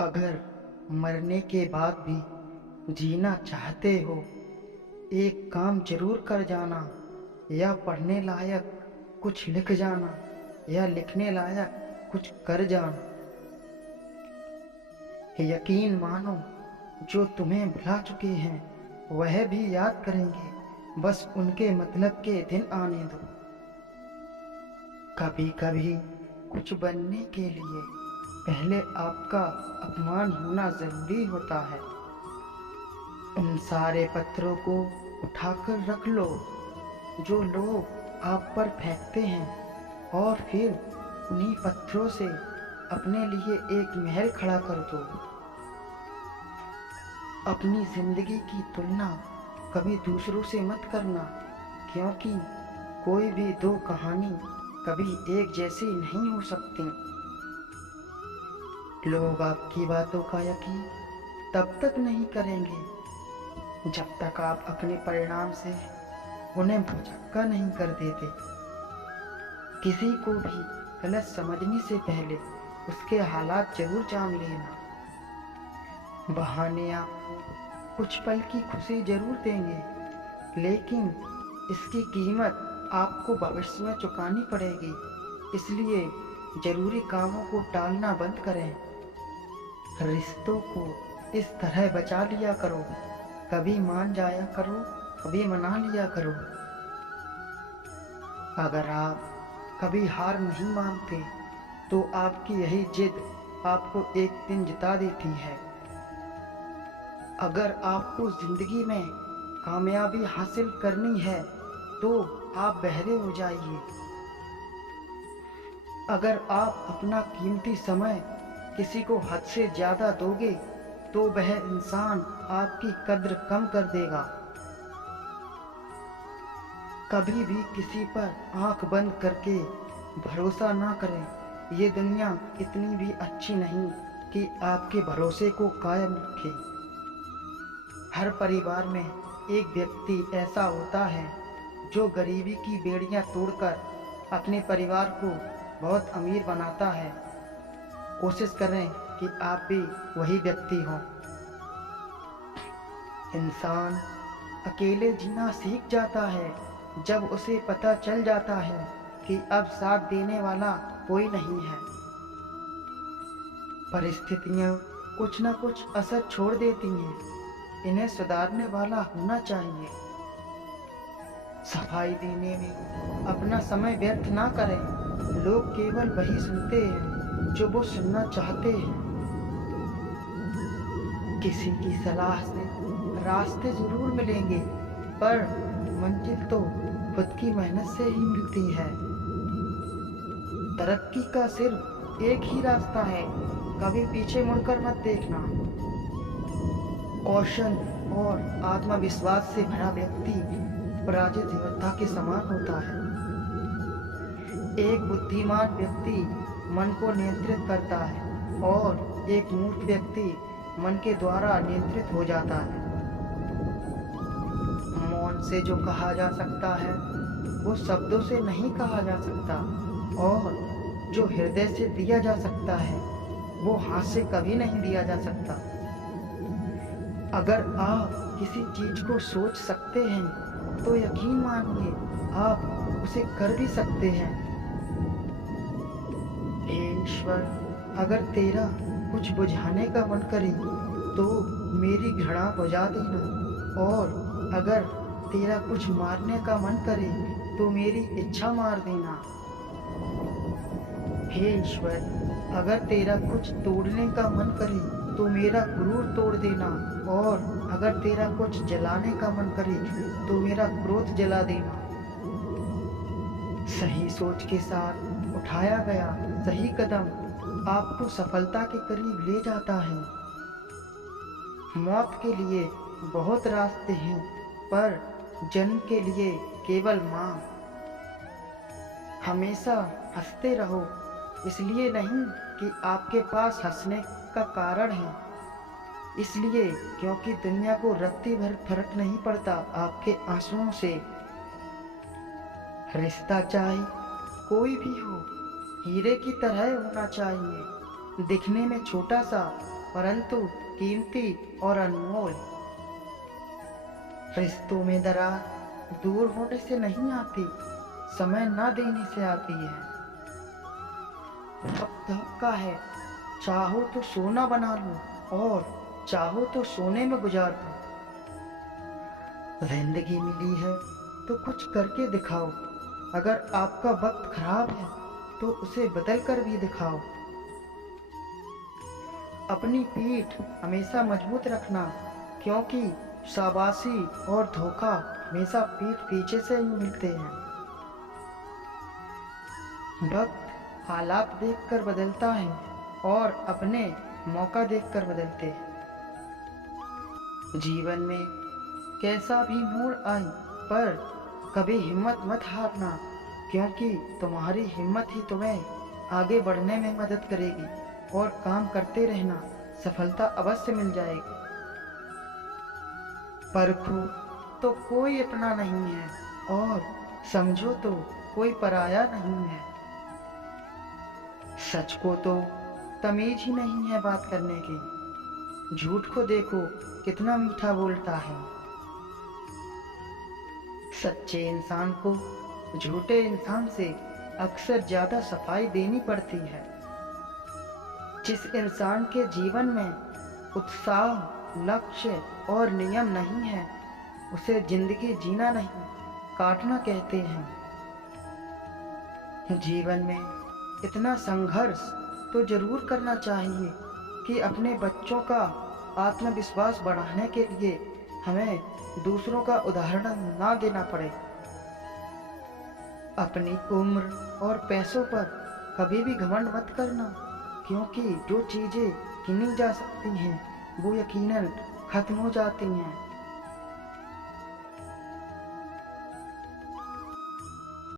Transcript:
अगर मरने के बाद भी जीना चाहते हो, एक काम जरूर कर जाना। या पढ़ने लायक कुछ लिख जाना, या लिखने लायक कुछ कर जाना। यकीन मानो, जो तुम्हें भुला चुके हैं वह भी याद करेंगे, बस उनके मतलब के दिन आने दो। कभी कभी कुछ बनने के लिए पहले आपका अपमान होना जरूरी होता है। उन सारे पत्थरों को उठाकर रख लो जो लोग आप पर फेंकते हैं, और फिर उन्हीं पत्थरों से अपने लिए एक महल खड़ा कर दो। अपनी जिंदगी की तुलना कभी दूसरों से मत करना, क्योंकि कोई भी दो कहानी कभी एक जैसी नहीं हो सकती। लोग आपकी बातों का यकीन तब तक नहीं करेंगे जब तक आप अपने परिणाम से उन्हें भुचक्का नहीं कर देते। किसी को भी गलत समझने से पहले उसके हालात जरूर जान लेना। बहाने आपको कुछ पल की खुशी जरूर देंगे, लेकिन इसकी कीमत आपको भविष्य में चुकानी पड़ेगी। इसलिए जरूरी कामों को टालना बंद करें। रिश्तों को इस तरह बचा लिया करो, कभी मान जाया करो, कभी मना लिया करो। अगर आप कभी हार नहीं मानते तो आपकी यही जिद आपको एक दिन जिता देती है। अगर आपको जिंदगी में कामयाबी हासिल करनी है तो आप बहरे हो जाइए। अगर आप अपना कीमती समय किसी को हद से ज्यादा दोगे तो वह इंसान आपकी कद्र कम कर देगा। कभी भी किसी पर आंख बंद करके भरोसा ना करें। ये दुनिया इतनी भी अच्छी नहीं कि आपके भरोसे को कायम रखे। हर परिवार में एक व्यक्ति ऐसा होता है जो गरीबी की बेड़ियां तोड़कर अपने परिवार को बहुत अमीर बनाता है। कोशिश करें कि आप भी वही व्यक्ति हों। इंसान अकेले जीना सीख जाता है जब उसे पता चल जाता है कि अब साथ देने वाला कोई नहीं है। परिस्थितियां कुछ न कुछ असर छोड़ देती हैं, इन्हें सुधारने वाला होना चाहिए। सफाई देने में अपना समय व्यर्थ ना करें। लोग केवल वही सुनते हैं जो वो सुनना चाहते हैं। किसी की सलाह से रास्ते जरूर मिलेंगे, पर मंजिल तो खुद की मेहनत से ही मिलती है। तरक्की का सिर्फ एक ही रास्ता है, कभी पीछे मुड़कर मत देखना। कौशल और आत्मविश्वास से भरा व्यक्ति पराजित योद्धा के समान होता है। एक बुद्धिमान व्यक्ति मन को नियंत्रित करता है और एक मूर्ख व्यक्ति मन के द्वारा नियंत्रित हो जाता है। मौन से जो कहा जा सकता है वो शब्दों से नहीं कहा जा सकता, और जो हृदय से दिया जा सकता है वो हाथ से कभी नहीं दिया जा सकता। अगर आप किसी चीज को सोच सकते हैं तो यकीन मानिए आप उसे कर भी सकते हैं। हे ईश्वर, अगर तेरा कुछ बुझाने का मन करे तो मेरी घृणा बुझा देना, और अगर तेरा कुछ मारने का मन करे तो मेरी इच्छा मार देना। हे ईश्वर, अगर तेरा कुछ तोड़ने का मन करे तो मेरा क्रोध तोड़ देना, और अगर तेरा कुछ जलाने का मन करे तो मेरा क्रोध जला देना। सही सोच के साथ उठाया गया सही कदम आपको सफलता के करीब ले जाता है। मौत के लिए बहुत रास्ते हैं, पर जन्म के लिए केवल मां। हमेशा हंसते रहो, इसलिए नहीं कि आपके पास हंसने का कारण है, इसलिए क्योंकि दुनिया को रत्ती भर फर्क नहीं पड़ता आपके आंसुओं से। रिश्ता चाहे कोई भी हो, हीरे की तरह होना चाहिए। दिखने में छोटा सा परंतु कीमती और अनमोल। रिश्तों में दरार दूर होने से नहीं आती, समय ना देने से आती है। वक्त का है, चाहो तो सोना बना लो और चाहो तो सोने में गुजार दो। जिंदगी मिली है तो कुछ करके दिखाओ। अगर आपका वक्त खराब है तो उसे बदल कर भी दिखाओ। अपनी पीठ हमेशा मजबूत रखना, क्योंकि शाबाशी और धोखा हमेशा पीठ पीछे से ही मिलते हैं। वक्त हालात देखकर बदलता है और अपने मौका देखकर बदलते हैं। जीवन में कैसा भी मोड़ आए पर कभी हिम्मत मत हारना, क्योंकि तुम्हारी हिम्मत ही तुम्हें आगे बढ़ने में मदद करेगी और काम करते रहना, सफलता अवश्य मिल जाएगी। परखो तो कोई अपना नहीं है और समझो तो कोई पराया नहीं है। सच को तो तमीज ही नहीं है बात करने की, झूठ को देखो कितना मीठा बोलता है। सच्चे इंसान को झूठे इंसान से अक्सर ज्यादा सफाई देनी पड़ती है। जिस इंसान के जीवन में उत्साह, लक्ष्य और नियम नहीं है, उसे जिंदगी जीना नहीं, काटना कहते हैं। जीवन में इतना संघर्ष तो जरूर करना चाहिए कि अपने बच्चों का आत्मविश्वास बढ़ाने के लिए हमें दूसरों का उदाहरण ना देना पड़े। अपनी उम्र और पैसों पर कभी भी घमंड मत करना, क्योंकि जो चीजें गिनी जा सकती हैं वो यकीनन खत्म हो जाती हैं।